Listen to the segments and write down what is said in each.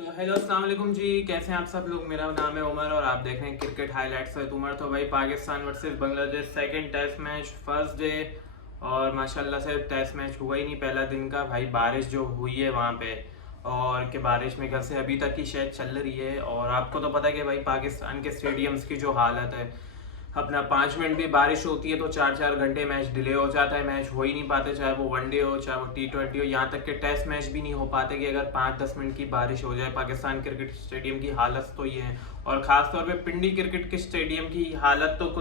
तो हेलो अस्सलाम वालेकुम जी, कैसे हैं आप सब लोग। मेरा नाम है उमर और आप देख रहे हैं क्रिकेट हाइलाइट्स विद उमर। तो भाई Pakistan versus Bangladesh second test match first day, और माशाल्लाह से टेस्ट मैच हुआ ही नहीं पहला दिन का। भाई बारिश जो हुई है वहाँ पे, और कि बारिश में घर से अभी तक की शायद चल रही है। और आपको तो पता है कि भाई पाकिस्तान के स्टेडियम्स की जो हालत है, अपना 5 मिनट भी बारिश होती है तो 4-4 घंटे मैच डिले हो जाता है, मैच हो ही नहीं पाते, चाहे वो वनडे हो चाहे वो T20 हो। यहाँ तक कि टेस्ट मैच भी नहीं हो पाते कि अगर 5-10 मिनट की बारिश हो जाए। पाकिस्तान क्रिकेट स्टेडियम की हालत तो ये है, और ख़ासतौर पे पिंडी क्रिकेट के स्टेडियम की हालत तो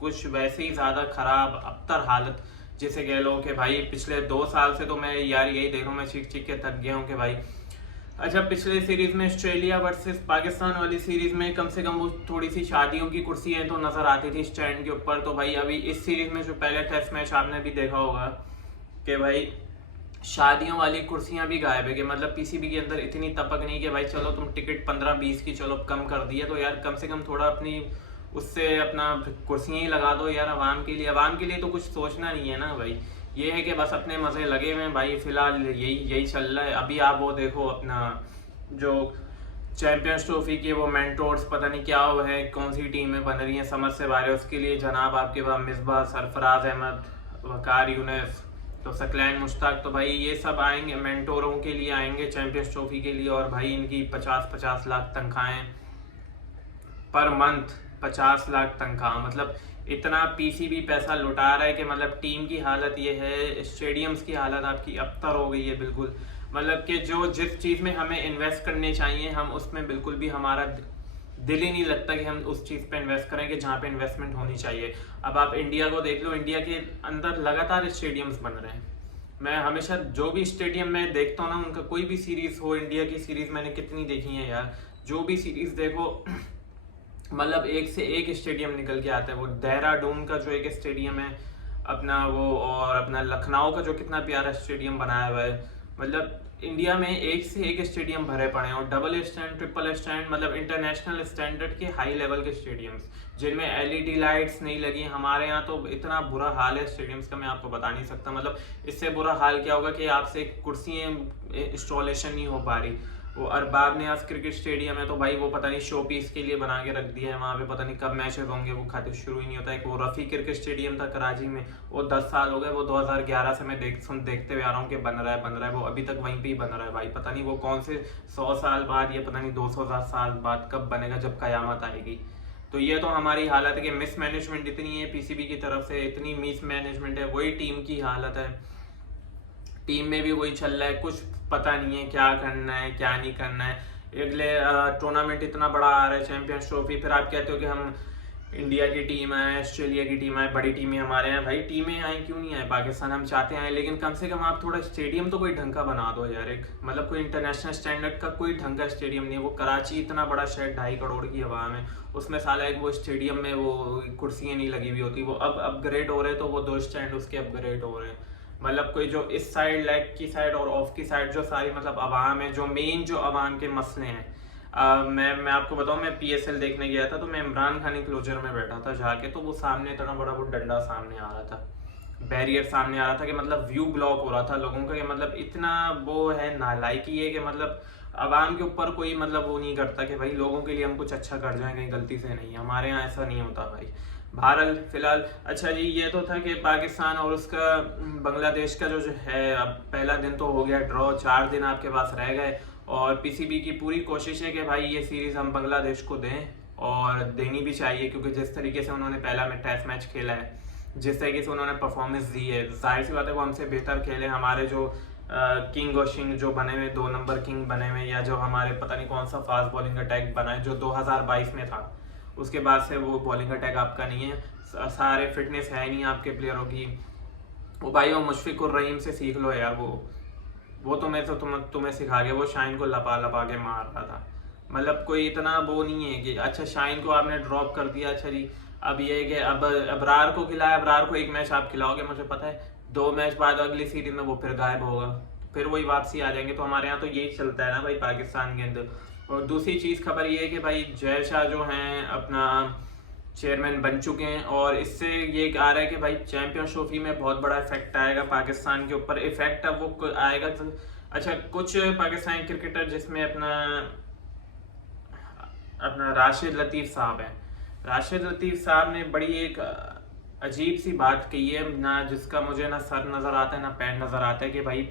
कुछ वैसे ही ज़्यादा ख़राब अबतर हालत, जिसे कह लो कि भाई पिछले 2 साल से तो मैं यार यही देख रहा हूँ, मैं चीख चीख के थक गया हूँ कि भाई। अच्छा, पिछले सीरीज में ऑस्ट्रेलिया वर्सेस पाकिस्तान वाली सीरीज में कम से कम वो थोड़ी सी शादियों की कुर्सियां तो नजर आती थी स्टैंड के ऊपर। तो भाई अभी इस सीरीज में जो पहले टेस्ट मैच आपने भी देखा होगा कि भाई शादियों वाली कुर्सियां भी गायब है। कि मतलब पीसीबी के अंदर इतनी तपक नहीं कि भाई चलो तुम टिकट 15-20 की चलो कम कर दिया, तो यार कम से कम थोड़ा अपनी उससे अपना कुर्सियां ही लगा दो यार आवाम के लिए। आवाम के लिए तो कुछ सोचना नहीं है ना भाई, ये है कि बस अपने मजे लगे हुए हैं भाई। फिलहाल यही यही चल रहा है। अभी आप वो देखो अपना जो चैंपियंस ट्रॉफी की वो मेंटोर्स पता नहीं क्या वो है, कौन सी टीमें बन रही हैं समझ से बाहर है। उसके लिए जनाब आपके पास मिसबा, सरफराज अहमद, वकार यूनिस, तो सकलैन मुश्ताक, तो भाई ये सब आएंगे मेंटोरों के लिए, आएंगे चैंपियंस ट्रॉफी के लिए। और भाई इनकी 50-50 लाख तनख्वाहें पर मंथ, 50 लाख तनख्वाह, मतलब इतना पीसीबी पैसा लुटा रहा है कि मतलब टीम की हालत ये है, स्टेडियम्स की हालत आपकी अबतर हो गई है बिल्कुल। मतलब कि जो जिस चीज़ में हमें इन्वेस्ट करने चाहिए हम उसमें बिल्कुल भी हमारा दिल ही नहीं लगता कि हम उस चीज़ पे इन्वेस्ट करें कि जहाँ पे इन्वेस्टमेंट होनी चाहिए। अब आप इंडिया को देख लो, इंडिया के अंदर लगातार स्टेडियम्स बन रहे हैं। मैं हमेशा जो भी स्टेडियम में देखता हूँ ना, उनका कोई भी सीरीज हो, इंडिया की सीरीज मैंने कितनी देखी है यार, जो भी सीरीज देखो मतलब एक से एक स्टेडियम निकल के आता है। वो देहरादून का जो एक स्टेडियम है अपना वो, और अपना लखनऊ का जो कितना प्यारा स्टेडियम बनाया हुआ है। मतलब इंडिया में एक से एक स्टेडियम भरे पड़े हैं, और डबल स्टैंड, ट्रिपल स्टैंड, मतलब इंटरनेशनल स्टैंडर्ड के हाई लेवल के स्टेडियम्स जिनमें एलईडी लाइट्स नहीं लगी। हमारे यहाँ तो इतना बुरा हाल है स्टेडियम्स का, मैं आपको बता नहीं सकता। मतलब इससे बुरा हाल क्या होगा कि आपसे कुर्सियाँ इंस्टॉलेशन नहीं हो पा रही। वो अरबाब नियाज क्रिकेट स्टेडियम है तो भाई वो पता नहीं शो पीस के लिए बना के रख दिया है, वहाँ पे पता नहीं कब मैचेस होंगे, वो खातिर शुरू ही नहीं होता है। वो रफ़ी क्रिकेट स्टेडियम था कराची में, वो 10 साल हो गए, वो 2011 से मैं देखते हुए आ रहा हूँ कि बन रहा है, वो अभी तक वहीं पे ही बन रहा है भाई। पता नहीं वो कौन से 100 साल बाद या पता नहीं 200 साल बाद कब बनेगा, जब कयामत आएगी। तो ये तो हमारी हालत है कि मिस मैनेजमेंट इतनी है पीसीबी की तरफ से, इतनी मिस मैनेजमेंट है। वही टीम की हालत है, टीम में भी वही चल रहा है, कुछ पता नहीं है क्या करना है क्या नहीं करना है। अगले टूर्नामेंट इतना बड़ा आ रहा है चैंपियंस ट्रॉफी, फिर आप कहते हो कि हम इंडिया की टीम है, ऑस्ट्रेलिया की टीम है, बड़ी टीमें हमारे यहाँ। भाई टीमें आए क्यों नहीं आए, पाकिस्तान हम चाहते हैं, लेकिन कम से कम आप थोड़ा स्टेडियम तो कोई ढंग का बना दो यार। एक मतलब कोई इंटरनेशनल स्टैंडर्ड का कोई ढंग का स्टेडियम नहीं है। वो कराची इतना बड़ा शहर 2.5 करोड़ की हवा में, उसमें साला एक वो स्टेडियम में वो कुर्सियाँ नहीं लगी हुई होती। वो अब अपग्रेड हो रहे तो वो 2 स्टैंड उसके अपग्रेड हो रहे हैं। मतलब कोई जो इस साइड लेग की साइड और ऑफ की साइड जो सारी मतलब अवाम है, जो मेन जो अवाम के मसले हैं। मैं आपको बताऊं, मैं पीएसएल देखने गया था तो मैं इमरान खान इंक्लोजर में बैठा था जाके, तो वो सामने इतना बड़ा वो डंडा सामने आ रहा था, बैरियर सामने आ रहा था कि मतलब व्यू ब्लॉक हो रहा था लोगों का। कि मतलब इतना वो है नालायकी है कि मतलब अवाम के ऊपर कोई मतलब वो नहीं करता कि भाई लोगों के लिए हम कुछ अच्छा कर जाएं कहीं गलती से नहीं। हमारे यहाँ ऐसा नहीं होता भाई। बहरहाल फिलहाल अच्छा जी, ये तो था कि पाकिस्तान और उसका बांग्लादेश का जो है, अब पहला दिन तो हो गया ड्रॉ, 4 दिन आपके पास रह गए। और पीसीबी की पूरी कोशिश है कि भाई ये सीरीज हम बांग्लादेश को दें, और देनी भी चाहिए, क्योंकि जिस तरीके से उन्होंने पहला में टेस्ट मैच खेला है, जिस तरीके से उन्होंने परफॉर्मेंस दी है, जाहिर सी बात है वो हमसे बेहतर खेले। हमारे जो किंग और शिंग जो बने हुए, 2 नंबर किंग बने हुए, या जो हमारे पता नहीं कौन सा फास्ट बॉलिंग अटैक बना है जो 2022 में था, उसके बाद से वो बॉलिंग अटैक आपका नहीं है। सारे फिटनेस है नहीं आपके प्लेयरों की। वो भाई वो मुशफिक उर रहीम से सीख लो यार, वो तो मैं तो तुम्हें सिखा के वो शाइन को लपा लपा के मार रहा था। मतलब कोई इतना वो नहीं है कि अच्छा शाइन को आपने ड्रॉप कर दिया, अच्छा जी अब ये है कि अब अबरार को खिलाया, अबरार को एक मैच आप खिलाओगे, मुझे पता है 2 मैच बाद अगली सीरीज में वो फिर गायब होगा, फिर वही वापसी आ जाएंगे। तो हमारे यहाँ तो यही चलता है ना भाई पाकिस्तान के अंदर। और दूसरी चीज़ खबर ये है कि भाई जय शाह जो हैं अपना चेयरमैन बन चुके हैं, और इससे ये आ रहा है कि भाई चैंपियंस ट्रॉफी में बहुत बड़ा इफेक्ट आएगा पाकिस्तान के ऊपर। इफेक्ट अब वो आएगा तो अच्छा, कुछ पाकिस्तानी क्रिकेटर जिसमें अपना अपना राशिद लतीफ़ साहब है। राशिद लतीफ़ साहब ने बड़ी एक अजीब सी बात कही है ना, जिसका मुझे ना सर नज़र आता है ना पैर नज़र आता है कि भाई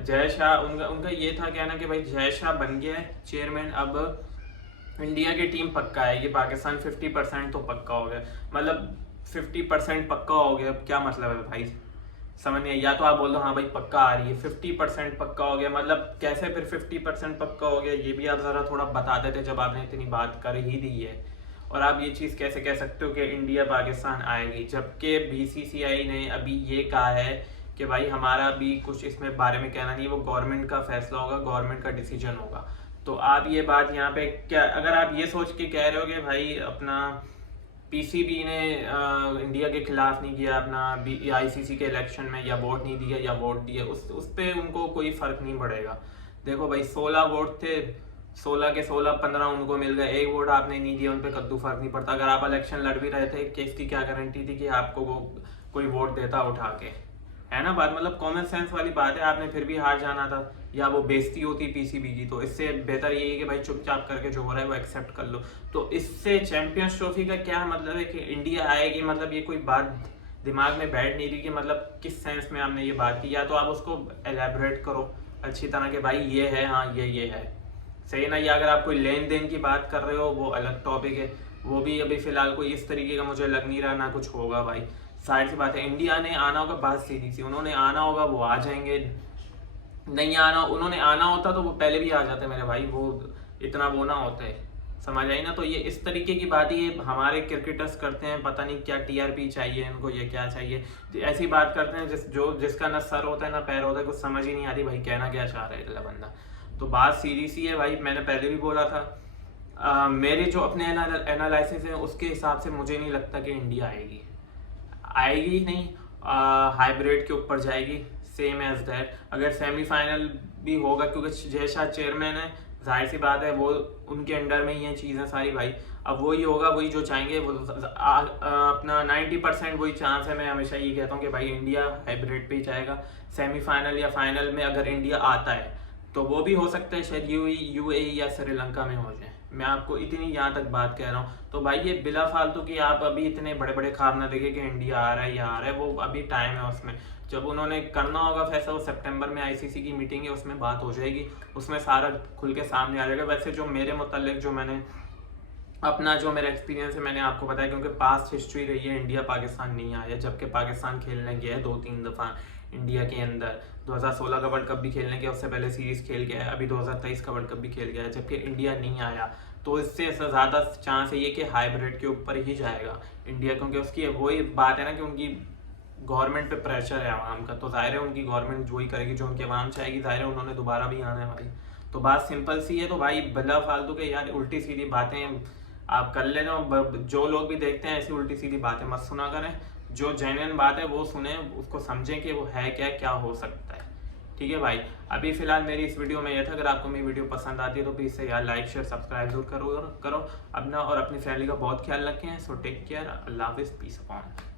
जय शाह, उनका उनका ये था कहना कि भाई जय शाह बन गया है चेयरमैन, अब इंडिया की टीम पक्का है, ये पाकिस्तान 50% तो पक्का हो गया। मतलब 50% पक्का हो गया, अब क्या मतलब है भाई, समझ नहीं। या तो आप बोल दो हाँ भाई पक्का आ रही है, 50% पक्का हो गया, मतलब कैसे फिर 50% पक्का हो गया, ये भी आप ज़रा थोड़ा बता देते जब आपने इतनी बात कर ही दी है। और आप ये चीज़ कैसे कह सकते हो कि इंडिया पाकिस्तान आएगी, जबकि BCCI ने अभी ये कहा है कि भाई हमारा भी कुछ इसमें बारे में कहना नहीं, वो गवर्नमेंट का फैसला होगा, गवर्नमेंट का डिसीजन होगा। तो आप ये बात यहाँ पे क्या, अगर आप ये सोच के कह रहे हो कि भाई अपना PCB ने इंडिया के खिलाफ नहीं किया अपना ICC के इलेक्शन में, या वोट नहीं दिया या वोट दिया, उस पे उनको कोई फर्क नहीं पड़ेगा। देखो भाई 16 वोट थे, 16 के 16 15 उनको मिल गए, एक वोट आपने नहीं दिया, उन पे कद्दू फर्क नहीं पड़ता। अगर आप इलेक्शन लड़ भी रहे थे, केस की क्या गारंटी थी कि आपको वो कोई वोट देता उठा के, है ना बात। मतलब कॉमन सेंस वाली बात है, आपने फिर भी हार जाना था, या वो बेइज्जती होती PCB की। तो इससे बेहतर यही है कि भाई चुपचाप करके जो हो रहा है वो एक्सेप्ट कर लो। तो इससे चैंपियंस ट्रॉफी का क्या मतलब है कि इंडिया आएगी, मतलब ये कोई बात दिमाग में बैठ नहीं रही कि मतलब किस सेंस में आपने ये बात की, या तो आप उसको एलेबरेट करो अच्छी तरह के भाई ये है, हाँ ये है, सही ना। या अगर आप कोई लेन देन की बात कर रहे हो वो अलग टॉपिक है, वो भी अभी फिलहाल कोई इस तरीके का मुझे लग नहीं रहा, ना कुछ होगा भाई। सारी सी बात है, इंडिया ने आना होगा, बात सीधी सी, उन्होंने आना होगा वो आ जाएंगे, नहीं आना, उन्होंने आना होता तो वो पहले भी आ जाते मेरे भाई, वो इतना वो ना होता है, समझ आई ना। तो ये इस तरीके की बात ही हमारे क्रिकेटर्स करते हैं, पता नहीं क्या TRP चाहिए इनको, ये क्या चाहिए, तो ऐसी बात करते हैं जिसका ना सर होता है ना पैर होता है, कुछ समझ ही नहीं आती भाई कहना क्या चाह रहा है अगला बंदा। तो बात सीरियस ही है भाई, मैंने पहले भी बोला था। मेरे जो अपने एनालिसिस है उसके हिसाब से मुझे नहीं लगता कि इंडिया आएगी नहीं, हाइब्रिड के ऊपर जाएगी, सेम एज दैट। अगर सेमीफाइनल भी होगा, क्योंकि जय शाह चेयरमैन है, जाहिर सी बात है वो उनके अंडर में ही है चीज़ें सारी भाई, अब वही होगा, वही जो चाहेंगे वो अपना 90% वही चांस है। मैं हमेशा ये कहता हूँ कि भाई इंडिया हाइब्रिड पे ही जाएगा। सेमीफाइनल या फाइनल में अगर इंडिया आता है तो वो भी हो सकता है शायद UAE या श्रीलंका में हो जाए, मैं आपको इतनी यहाँ तक बात कह रहा हूँ। तो भाई ये बिला फालतू की आप अभी इतने बड़े बड़े ख्वाब ना देखें कि इंडिया आ रहा है या आ रहा है, वो अभी टाइम है उसमें, जब उन्होंने करना होगा फैसला, वो सितंबर में ICC की मीटिंग है, उसमें बात हो जाएगी, उसमें सारा खुल के सामने आ जाएगा। वैसे जो मेरे मुतालिक जो मैंने अपना जो मेरा एक्सपीरियंस है मैंने आपको बताया, क्योंकि पास्ट हिस्ट्री रही है इंडिया पाकिस्तान नहीं आया, जबकि पाकिस्तान खेलने गया है 2-3 दफ़ा इंडिया के अंदर। 2016 का वर्ल्ड कप भी खेलने गया, उससे पहले सीरीज खेल गया है, अभी 2023 का वर्ल्ड कप भी खेल गया है, जबकि इंडिया नहीं आया। तो इससे ज़्यादा चांस है ये कि हाइब्रिड के ऊपर ही जाएगा इंडिया, क्योंकि उसकी वही बात है ना कि उनकी गवर्नमेंट पे प्रेशर है आवाम का, तो जाहिर है उनकी गवर्नमेंट जो ही करेगी जो उनकी आवाम चाहेगी, जाहिर है उन्होंने दोबारा भी आना है भाई। तो बात सिंपल सी है। तो भाई बिला फालतू के यार उल्टी सीधी बातें आप कर लेना, जो लोग भी देखते हैं ऐसी उल्टी सीधी बातें मत सुना करें, जो जेन्युइन बात है वो सुने, उसको समझें कि वो है क्या, क्या हो सकता है, ठीक है भाई। अभी फिलहाल मेरी इस वीडियो में यह था, अगर आपको मेरी वीडियो पसंद आती है तो प्लीज़ से यार लाइक शेयर सब्सक्राइब जरूर करो अपना और अपनी फैमिली का बहुत ख्याल रखें। सो टेक केयर, अल्लाह हाफिज़, पीस अपॉन।